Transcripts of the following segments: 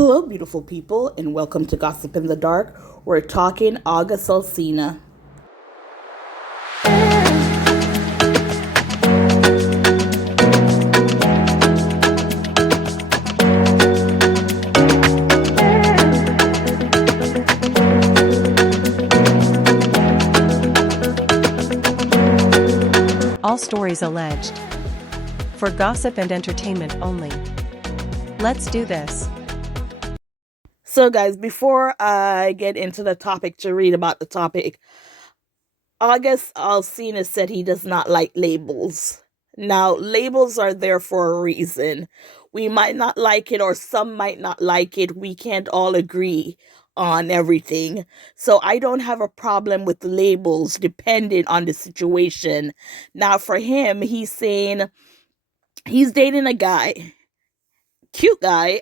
Hello, beautiful people, and welcome to Gossip in the Dark. We're talking August Alsina. All stories alleged. For gossip and entertainment only. Let's do this. So, guys, before I get into the topic to read about the topic, August Alsina said he does not like labels. Now, labels are there for a reason. We might not like it, or some might not like it. We can't all agree on everything. So, I don't have a problem with the labels depending on the situation. Now, for him, he's saying he's dating a guy,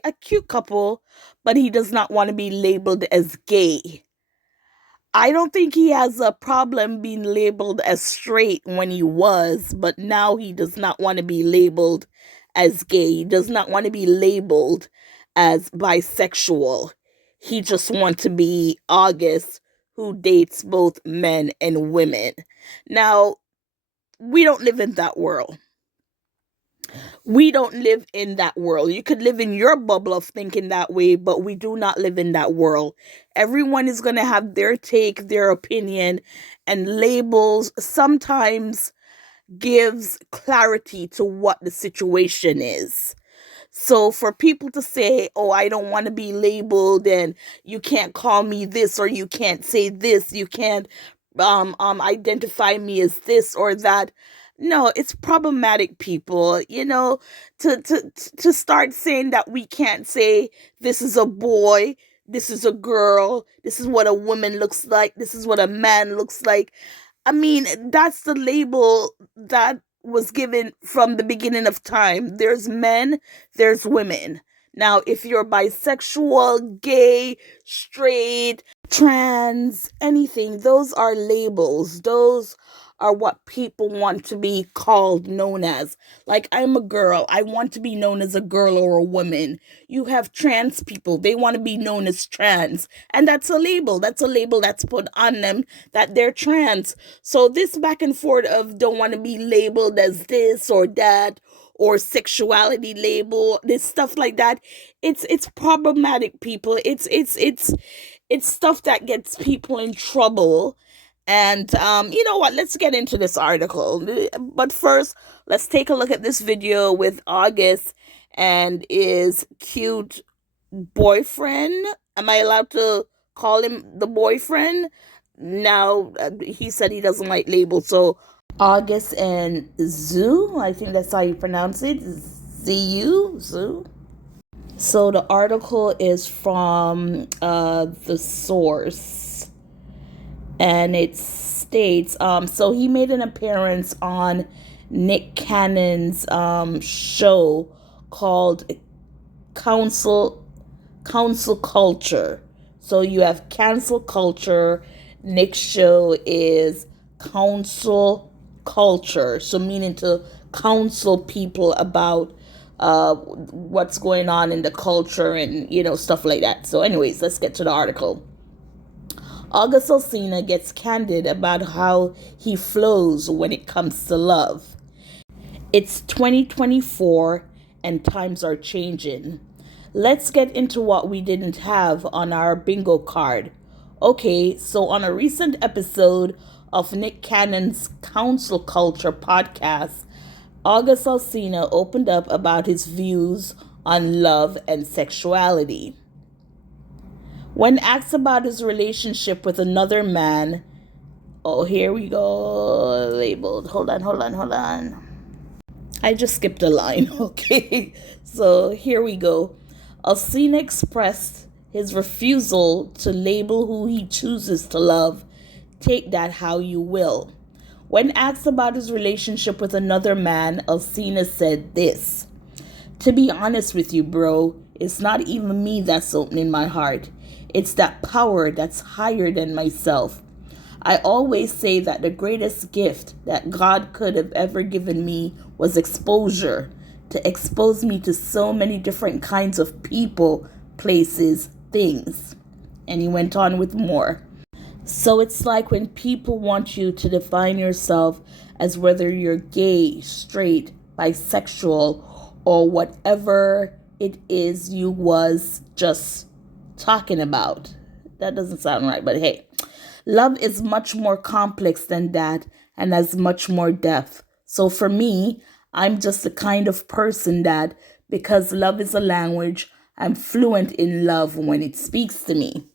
a cute couple, but he does not want to be labeled as gay. I don't think he has a problem being labeled as straight when he was, but now he does not want to be labeled as gay. He does not want to be labeled as bisexual. He just wants to be August, who dates both men and women. Now, we don't live in that world. We don't live in that world. You could live in your bubble of thinking that way, but we do not live in that world. Everyone is going to have their take, their opinion, and labels sometimes gives clarity to what the situation is. So for people to say, "Oh, I don't want to be labeled and you can't call me this or you can't say this, you can't identify me as this or that." No, it's problematic, people. To start saying that we can't say this is a boy, this is a girl, this is what a woman looks like, this is what a man looks like. I mean, that's the label that was given from the beginning of time. There's men, there's women. Now, if you're bisexual, gay, straight, trans, anything, those are labels. Those are what people want to be called, known as. Like, I'm a girl. I want to be known as a girl or a woman. You have trans people. They want to be known as trans. And that's a label. That's a label that's put on them that they're trans. So this back and forth of don't want to be labeled as this or that, or sexuality label, this stuff like that, it's problematic, people. It's stuff that gets people in trouble. And you know what? Let's get into this article. But first, let's take a look at this video with August and his cute boyfriend. Am I allowed to call him the boyfriend? Now, he said he doesn't like labels. So August and Zoo, I think that's how you pronounce it. Zoo. So the article is from the source, and it states, so he made an appearance on Nick Cannon's show called Council Culture. So you have cancel culture. Nick's show is Council Culture, so meaning to counsel people about what's going on in the culture and stuff like that. So anyways, let's get to the article. August Alsina gets candid about how he flows when it comes to love. It's 2024 and times are changing. Let's get into what we didn't have on our bingo card. Okay, so on a recent episode of Nick Cannon's Council Culture podcast, August Alsina opened up about his views on love and sexuality. When asked about his relationship with another man, oh, here we go, labeled. Hold on. I just skipped a line, okay? So here we go. Alsina expressed his refusal to label who he chooses to love. Take that how you will. When asked about his relationship with another man, Alsina said this: "To be honest with you, bro, it's not even me that's opening my heart. It's that power that's higher than myself. I always say that the greatest gift that God could have ever given me was exposure, to expose me to so many different kinds of people, places, things. And he went on with more. So it's like when people want you to define yourself as whether you're gay, straight, bisexual, or whatever it is you was just talking about. That doesn't sound right, but hey, love is much more complex than that and has much more depth. So for me, I'm just the kind of person that, because love is a language, I'm fluent in love when it speaks to me.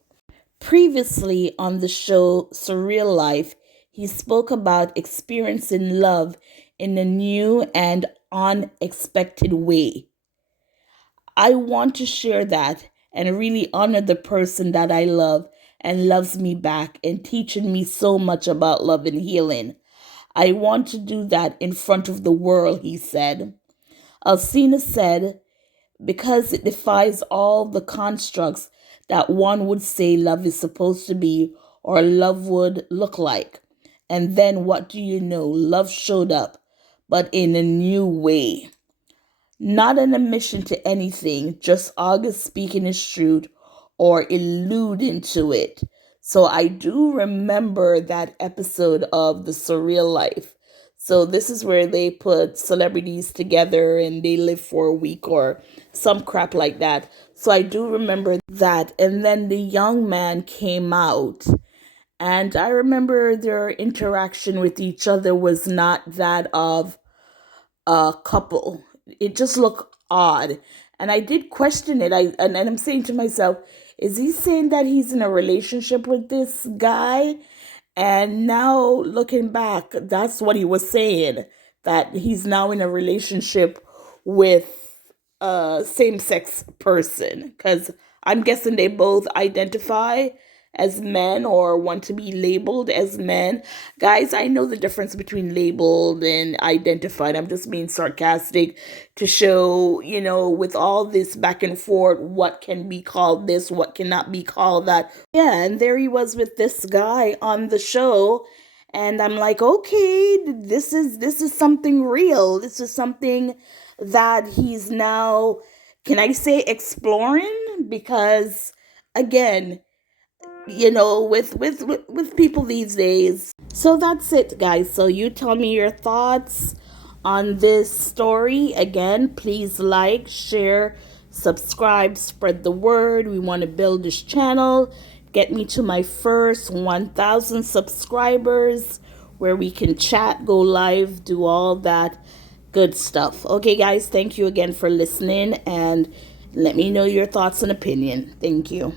Previously on the show Surreal Life, he spoke about experiencing love in a new and unexpected way. I want to share that and really honor the person that I love and loves me back and teaching me so much about love and healing. I want to do that in front of the world, he said. Alsina said, because it defies all the constructs that one would say love is supposed to be or love would look like. And then what do you know? Love showed up, but in a new way. Not an admission to anything, just August speaking his truth or alluding to it. So I do remember that episode of The Surreal Life. So this is where they put celebrities together and they live for a week or some crap like that. So I do remember that. And then the young man came out. And I remember their interaction with each other was not that of a couple. It just looked odd. And I did question it. And I'm saying to myself, is he saying that he's in a relationship with this guy? And now looking back, that's what he was saying, that he's now in a relationship with a same-sex person. Because I'm guessing they both identify as men or want to be labeled as men. Guys, I know the difference between labeled and identified. I'm just being sarcastic to show, with all this back and forth, what can be called this, what cannot be called that. Yeah, and there he was with this guy on the show. And I'm like, okay, this is something real. This is something that he's now, can I say, exploring? Because again, with people these days. So that's it, guys. So you tell me your thoughts on this story. Again, please like, share, subscribe, spread the word. We want to build this channel, get me to my first 1,000 subscribers where we can chat, go live, do all that good stuff. Okay, guys, thank you again for listening, and let me know your thoughts and opinion. Thank you.